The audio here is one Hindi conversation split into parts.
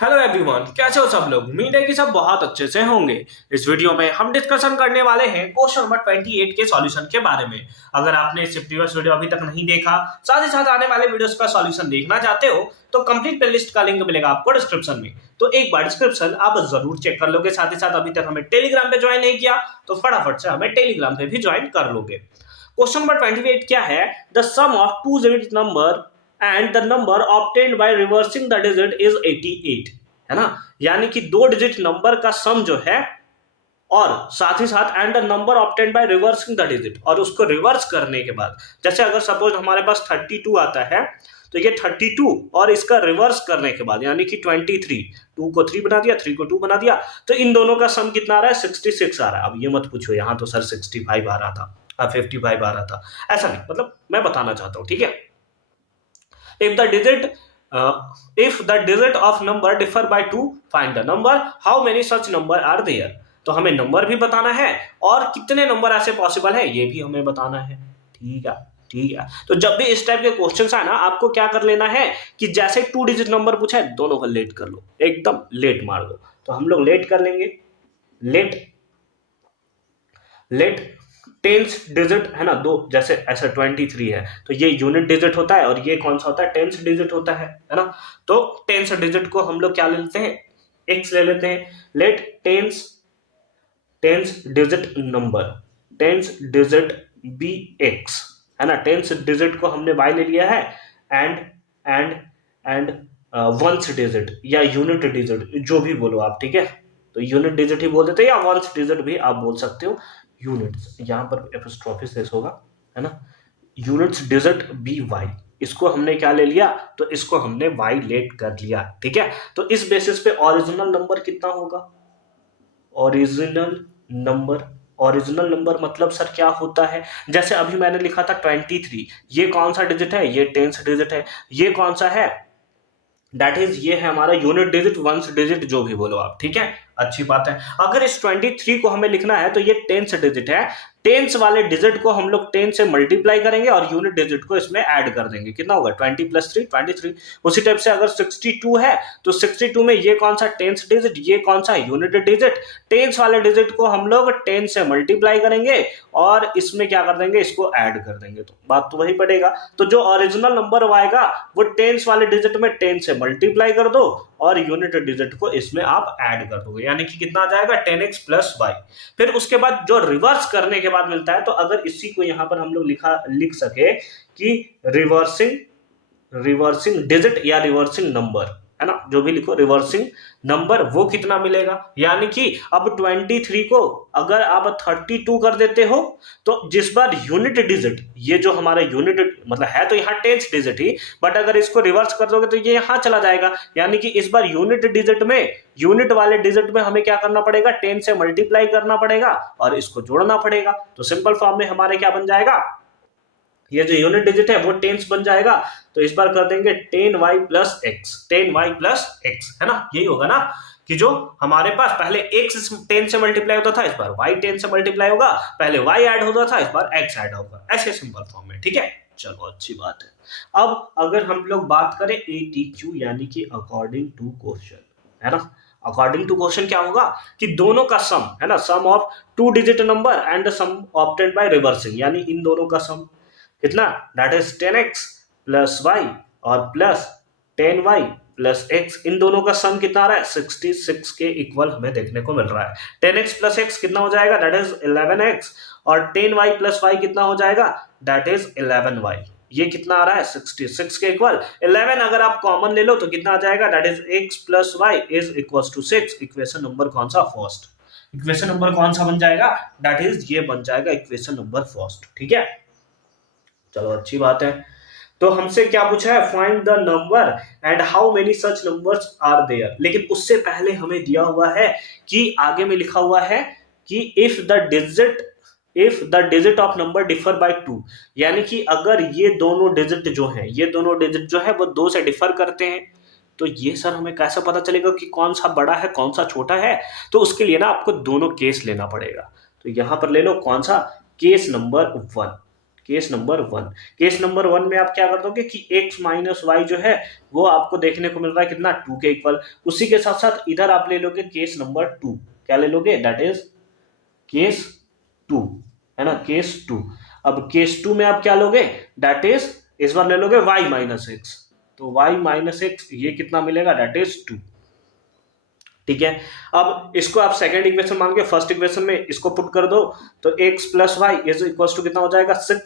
हेलो एवरीवन, कैसे हो सब लोग। उम्मीद है कि सब बहुत अच्छे से होंगे। इस वीडियो में हम डिस्कशन करने वाले हैं क्वेश्चन नंबर 28 के सॉल्यूशन के बारे में। अगर आपने इससे प्रीवियस वीडियो अभी तक नहीं देखा, साथ ही साथ आने वाले वीडियोस का सॉल्यूशन देखना चाहते हो तो कंप्लीट प्लेलिस्ट का लिंक मिलेगा आपको डिस्क्रिप्शन में। तो एक बार डिस्क्रिप्शन आप जरूर चेक कर लोगे। साथ ही साथ अभी तक हमें टेलीग्राम पे ज्वाइन नहीं किया तो फटाफट से हमें टेलीग्राम पे भी ज्वाइन कर लोगे। क्वेश्चन नंबर 28 क्या है? The sum of two digit number and the number obtained by reversing the digit is 88, है ना। यानी कि दो डिजिट नंबर का सम जो है और साथ ही साथ and the number obtained by reversing the digit, और उसको रिवर्स करने के बाद, जैसे अगर सपोज हमारे पास 32 आता है तो ये 32 और इसका रिवर्स करने के बाद यानी कि 23, 2 को 3 बना दिया, 3 को 2 बना दिया, तो इन दोनों का सम कितना आ रहा है? 66 आ रहा है। अब ये मत पूछो यहाँ तो सर 65 आ रहा था, 55 आ रहा था, ऐसा नहीं, मतलब मैं बताना चाहता हूं, ठीक है। If the digit of number differ by 2, find the number. How many such number are there? तो हमें नंबर भी बताना है और कितने नंबर ऐसे पॉसिबल है ये भी हमें बताना है। ठीक है, ठीक है। तो जब भी इस टाइप के क्वेश्चन आए ना, आपको क्या कर लेना है कि जैसे 2 डिजिट नंबर पूछा है दोनों का लेट कर लो, एकदम लेट मार दो। तो हम लोग लेट कर लेंगे। लेट लेट टेंस डिजिट है ना, दो, जैसे ऐसा 23 है तो ये यूनिट डिजिट होता है और ये कौन सा होता है? टेंस डिजिट होता है ना। तो टेंस डिजिट को हम लोग क्या ले लेते हैं? एक्स ले लेते हैं। Let tens digit number, tens digit be x, है ना। टेंस डिजिट को हमने वाई ले लिया है एंड वंस डिजिट या यूनिट डिजिट, जो भी बोलो आप, ठीक है। तो यूनिट डिजिट ही बोल देते हैं या वंस डिजिट भी आप बोल सकते हो। यूनिट्स यहां पर एपोस्ट्रोफी शेष होगा, है ना। यूनिट्स डिजिट बी वाई, इसको हमने क्या ले लिया? तो इसको हमने वाई लेट कर लिया, ठीक है। तो इस बेसिस पे ओरिजिनल नंबर कितना होगा? ओरिजिनल नंबर मतलब सर क्या होता है? जैसे अभी मैंने लिखा था 23, ये कौन सा डिजिट है? ये टेंस डिजिट है। ये कौन सा है? दैट इज ये है हमारा यूनिट डिजिट, वंस डिजिट, जो भी बोलो आप, ठीक है। अच्छी बात है। अगर इस 23 को हमें लिखना है तो ये टेंस डिजिट है। टेंस वाले डिजिट को हम लोग 10 से मल्टीप्लाई करेंगे और यूनिट डिजिट को इसमें ऐड कर देंगे। कितना होगा? 20 + 3 23। उसी टाइप से अगर 62 है तो 62 में ये कौन सा टेंस डिजिट, ये कौन सा यूनिट डिजिट? टेंस वाले डिजिट को हम लोग 10 से मल्टीप्लाई करेंगे और इसमें क्या कर देंगे? इसको ऐड कर देंगे। तो बात तो वही पड़ेगा। तो जो ओरिजिनल नंबर आएगा वो टेंस वाले डिजिट में 10 से मल्टीप्लाई कर दो और यूनिट डिजिट को इसमें आप ऐड कर दोगे, यानी कि कितना आ जाएगा? 10x + y। फिर उसके बाद जो रिवर्स करने के बाद मिलता है, तो अगर इसी को यहां पर हम लोग लिख सके कि रिवर्सिंग डिजिट या रिवर्सिंग नंबर, है ना, जो भी लिखो रिवर्सिंग नंबर, वो कितना मिलेगा? यानी कि अब 23 को अगर आप 32 कर देते हो तो जिस बार यूनिट डिजिट, ये जो हमारा यूनिट मतलब है तो यहाँ टेंस डिजिट ही, बट अगर इसको रिवर्स कर दोगे तो ये यहाँ चला जाएगा। यानी कि इस बार यूनिट डिजिट में, यूनिट वाले डिजिट में हमें क्या करना पड़ेगा? 10 से मल्टीप्लाई करना पड़ेगा और इसको जोड़ना पड़ेगा। तो सिंपल फॉर्म में हमारे क्या बन जाएगा? ये जो यूनिट डिजिट है वो टेंस बन जाएगा। तो इस बार कर देंगे 10y + x, 10y + x, है ना। यही होगा ना कि जो हमारे पास पहले x 10 से मल्टीप्लाई होता था, इस बार y 10 से मल्टीप्लाई होगा। पहले y ऐड होता था, इस बार x ऐड होगा। ऐसे सिंपल फॉर्म में, ठीक है। चलो, अच्छी बात है। अब अगर हम लोग बात करें ATQ यानी कि अकॉर्डिंग टू क्वेश्चन, है ना। अकॉर्डिंग टू क्वेश्चन क्या होगा कि दोनों का सम, है ना, sum of 2 digit number and the sum obtained by reversing, यानी इन दोनों का सम कितना? दैट इज 10x + y और प्लस 10y + x, इन दोनों का सम कितना आ रहा है? 66 के इक्वल हमें देखने को मिल रहा है। 10x + x कितना हो जाएगा? दैट इज 11x और 10y + y कितना हो जाएगा? That is 11y। ये कितना आ रहा है? 66 के इक्वल 11 अगर आप कॉमन ले लो तो कितना आ जाएगा? That is x + y = 6। Equation number कौन सा? फर्स्ट। इक्वेशन नंबर कौन सा बन जाएगा? दैट इज ये बन जाएगा इक्वेशन नंबर फर्स्ट, ठीक है। चलो, अच्छी बात है। तो हमसे क्या पूछा है? Find the number and how many such numbers are there. लेकिन उससे पहले हमें दिया हुआ है कि आगे में लिखा हुआ है कि if the digit of number differ by 2, यानी कि अगर ये दोनों डिजिट जो है वो 2 से डिफर करते हैं, तो ये सर हमें कैसे पता चलेगा कि कौन सा बड़ा है कौन सा छोटा है? तो उसके लिए ना आपको दोनों केस लेना पड़ेगा। तो यहां पर ले लो कौन सा? Case number 1। Case number 1। Case number 1 में आप क्या कर दोगे कि x माइनस वाई जो है वो आपको देखने को मिल रहा है कितना 2 के इक्वल। उसी के साथ साथ इधर आप ले लोगे केस नंबर 2। क्या ले लोगे? दैट इज केस 2, है ना, केस 2। अब केस 2 में आप क्या लोगे? दैट इज इस बार ले लोगे y माइनस एक्स। तो y माइनस एक्स ये कितना मिलेगा? That is 2। ठीक है, अब इसको आप सेकंड इक्वेशन मान के फर्स्ट इक्वेशन में इसको पुट कर दो तो x plus y is equal to कितना हो जाएगा? 6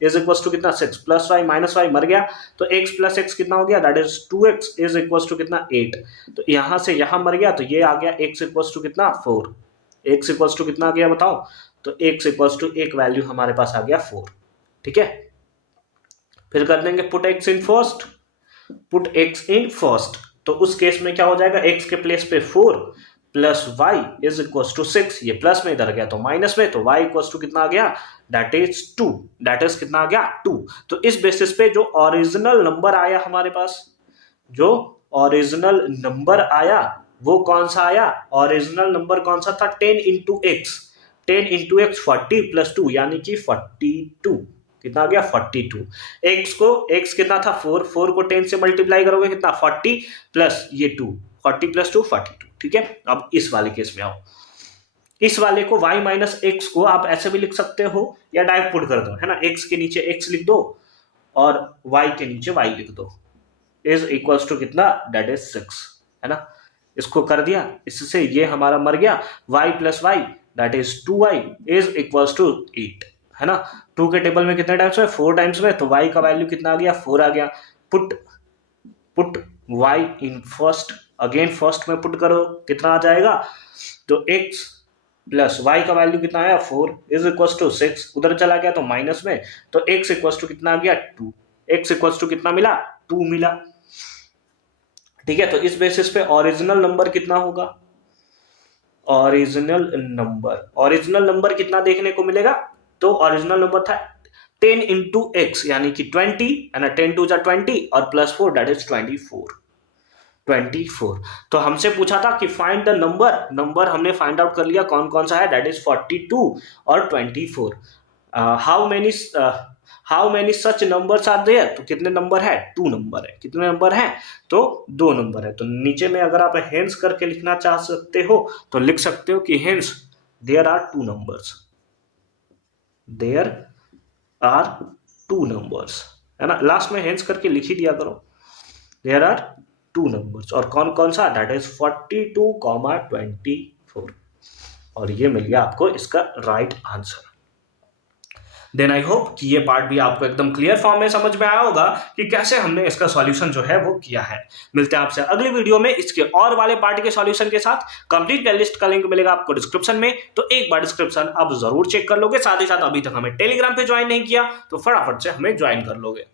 इज इक्वल टू कितना? 6 प्लस वाई माइनस वाई मर गया तो x प्लस एक्स कितना हो गया? That is 2x is equal to कितना? 8। तो यहां से यहां मर गया तो ये आ गया x इक्वल टू कितना? 4। x इक्वल टू कितना आ गया बताओ? तो x इक्वल टू एक वैल्यू हमारे पास आ गया 4। ठीक है, फिर कर देंगे put x in first, put x in first. तो उस केस में क्या हो जाएगा? x के प्लेस पे 4 plus y is equal to 6। ये प्लस में इधर गया तो माइनस में, तो y इक्वल टू कितना आ गया? That is 2। दैट इज कितना आ गया? 2। तो इस बेसिस पे जो ओरिजिनल नंबर आया हमारे पास, जो ओरिजिनल नंबर आया वो कौन सा आया? ओरिजिनल नंबर कौन सा था? 10 into x. 10 into x 40 plus 2 यानी कि 42। कितना आ गया? 42। x को x कितना था? 4 को 10 से मल्टीप्लाई करोगे कितना? 40 प्लस ये 2, 40 प्लस 2 42। ठीक है, अब इस वाले केस में आओ। इस वाले को y माइनस एक्स को आप ऐसे भी लिख सकते हो या डायरेक्ट पुट कर दो, है ना। x के नीचे x लिख दो और y के नीचे y लिख दो इज इक्वल्स टू कितना? दैट इज 6, है ना। इसको कर दिया, इससे ये हमारा मर गया। y plus y that is 2y is equals to 8, है ना। 2 के टेबल में कितने टाइम्स में? 4 टाइम्स में, तो y का वैल्यू कितना आ गया? 4 आ गया। Put y in first, again first में पुट करो कितना आ जाएगा? तो x प्लस y का वैल्यू कितना आया? 4 इज इक्वल टू 6। उधर चला गया तो माइनस में, तो x इक्वल टू कितना आ गया? 2। x इक्वल टू कितना मिला? 2 मिला। ठीक है, तो इस बेसिस पे ओरिजिनल नंबर कितना होगा? ओरिजिनल नंबर कितना देखने को मिलेगा? तो ओरिजिनल नंबर था 10 इंटू एक्स यानी कि 20, है ना। 10 टू जा 20 और प्लस 4 दैट इज 24। तो हमसे पूछा था कि फाइंड द नंबर हमने फाइंड आउट कर लिया कौन कौन सा है, दैट इज 42 और 24। How many such numbers are there? तो कितने नंबर है? 2 नंबर है। कितने नंबर है? तो 2 नंबर है। तो नीचे में अगर आप हेंस करके लिखना चाह सकते हो तो लिख सकते हो कि hence there are 2 numbers, there are 2 numbers, है ना। लास्ट में हेंस करके लिख ही दिया करो, देयर आर 2 नंबर्स। और कौन कौन सा? That is 42, 24। और ये मिल गया आपको इसका right answer. Then I hope कि ये पार्ट भी आपको एकदम क्लियर फॉर्म में समझ में आया होगा कि कैसे हमने इसका सॉल्यूशन जो है वो किया है। मिलते हैं आपसे अगली वीडियो में इसके और वाले पार्ट के सॉल्यूशन के साथ। कंप्लीट प्लेलिस्ट का लिंक मिलेगा आपको डिस्क्रिप्शन में, तो एक बार डिस्क्रिप्शन आप जरूर चेक कर लोगे। साथ ही साथ अभी तक हमें टेलीग्राम पे ज्वाइन नहीं किया तो फटाफट से हमें ज्वाइन कर लोगे।